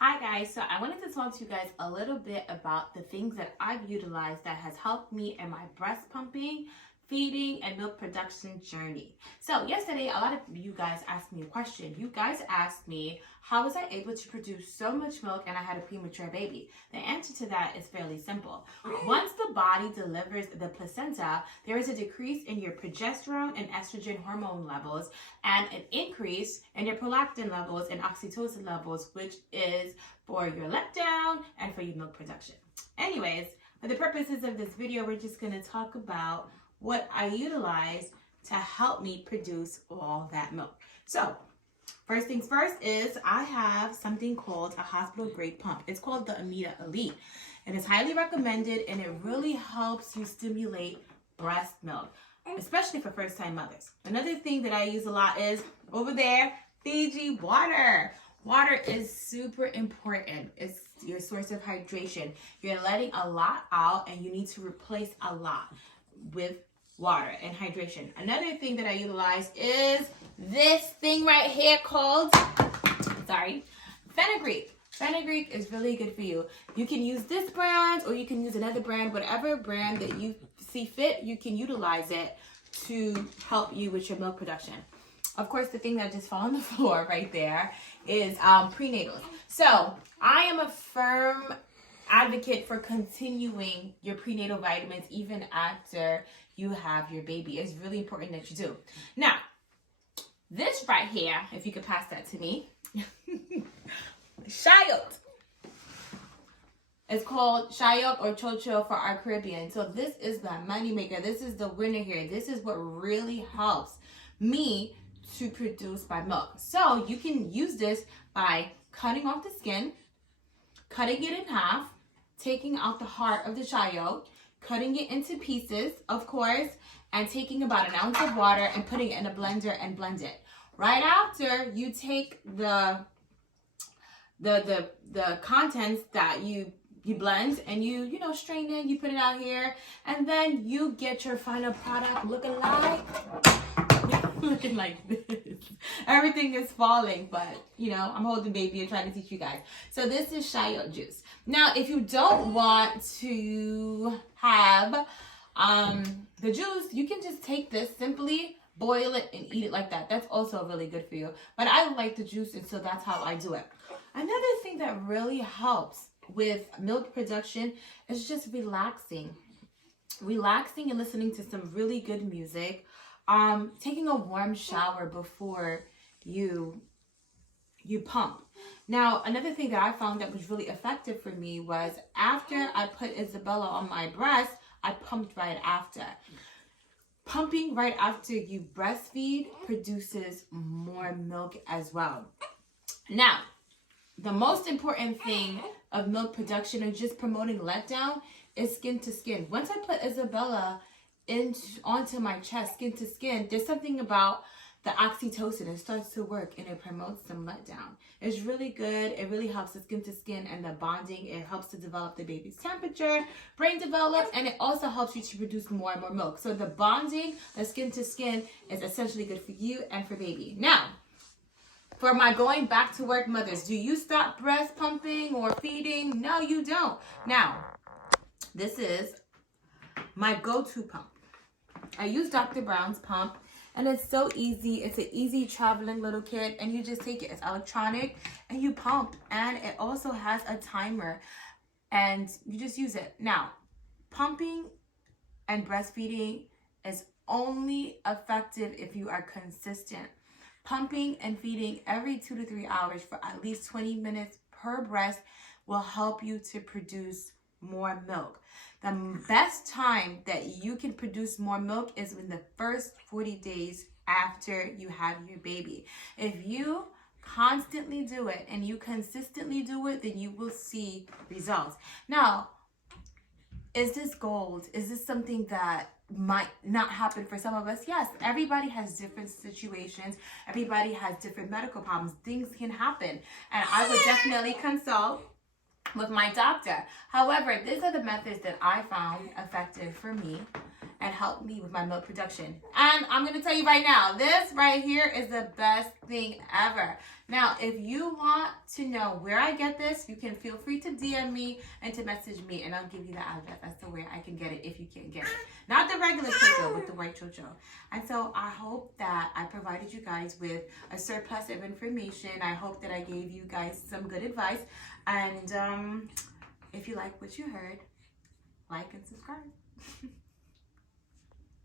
Hi guys, so I wanted to talk to you guys a little bit about the things that I've utilized that has helped me in my breast pumping, feeding, and milk production journey. So yesterday, a lot of you guys asked me a question. You guys asked me, how was I able to produce so much milk and I had a premature baby? The answer to that is fairly simple. Once the body delivers the placenta, there is a decrease in your progesterone and estrogen hormone levels and an increase in your prolactin levels and oxytocin levels, which is for your letdown and for your milk production. Anyways, for the purposes of this video, we're just going to talk about what I utilize to help me produce all that milk. So, first things first is I have something called a hospital grade pump. It's called the Amida Elite. And it's highly recommended and it really helps you stimulate breast milk, especially for first time mothers. Another thing that I use a lot is over there, Fiji water. Water is super important. It's your source of hydration. You're letting a lot out and you need to replace a lot with water and hydration. Another thing that I utilize is this thing right here called, fenugreek. Fenugreek is really good for you. You can use this brand or you can use another brand, whatever brand that you see fit, you can utilize it to help you with your milk production. Of course, the thing that just fell on the floor right there is prenatals. So I am a firm advocate for continuing your prenatal vitamins even after you have your baby. It's really important that you do. Now, this right here, if you could pass that to me, Shayot. It's called Shayot or Chocho for our Caribbean. So this is the money maker. This is the winner here. This is what really helps me to produce my milk. So you can use this by cutting off the skin, cutting it in half, taking out the heart of the Shayot, cutting it into pieces, of course, and taking about an ounce of water and putting it in a blender and blend it. Right after, you take the contents that you blend and you strain it, you put it out here, and then you get your final product looking like this. Everything is falling, but I'm holding baby and trying to teach you guys. So this is Shayot juice. Now, if you don't want to have the juice, you can just take this, simply boil it and eat it like that. That's also really good for you. But I like the juice, and so that's how I do it. Another thing that really helps with milk production is just relaxing and listening to some really good music. Taking a warm shower before you pump. Now, another thing that I found that was really effective for me was after I put Isabella on my breast, I pumped right after. Pumping right after you breastfeed produces more milk as well. Now, the most important thing of milk production and just promoting letdown is skin to skin. Once I put Isabella onto my chest, skin to skin, there's something about the oxytocin. It starts to work and it promotes some letdown. It's really good. It really helps the skin to skin and the bonding. It helps to develop the baby's temperature, brain develops, and it also helps you to produce more and more milk. So the bonding, the skin to skin, is essentially good for you and for baby. Now, for my going back to work mothers, do you stop breast pumping or feeding? No, you don't. Now, this is my go-to pump. I use Dr. Brown's pump, and it's so easy. It's an easy traveling little kit, and you just take it. It's electronic, and you pump, and it also has a timer, and you just use it. Now, pumping and breastfeeding is only effective if you are consistent. Pumping and feeding every 2 to 3 hours for at least 20 minutes per breast will help you to produce more milk. The best time that you can produce more milk is in the first 40 days after you have your baby. If you constantly do it and you consistently do it, then you will see results. Now, is this gold? Is this something that might not happen for some of us? Yes, everybody has different situations. Everybody has different medical problems. Things can happen. And I would definitely consult with my doctor. However, these are the methods that I found effective for me and help me with my milk production. And I'm going to tell you right now, this right here is the best thing ever. Now, if you want to know where I get this, you can feel free to DM me and to message me, and I'll give you the address as to where I can get it if you can't get it. Not the regular chocho, but the white chocho. And so I hope that I provided you guys with a surplus of information. I hope that I gave you guys some good advice. And if you like what you heard, like and subscribe.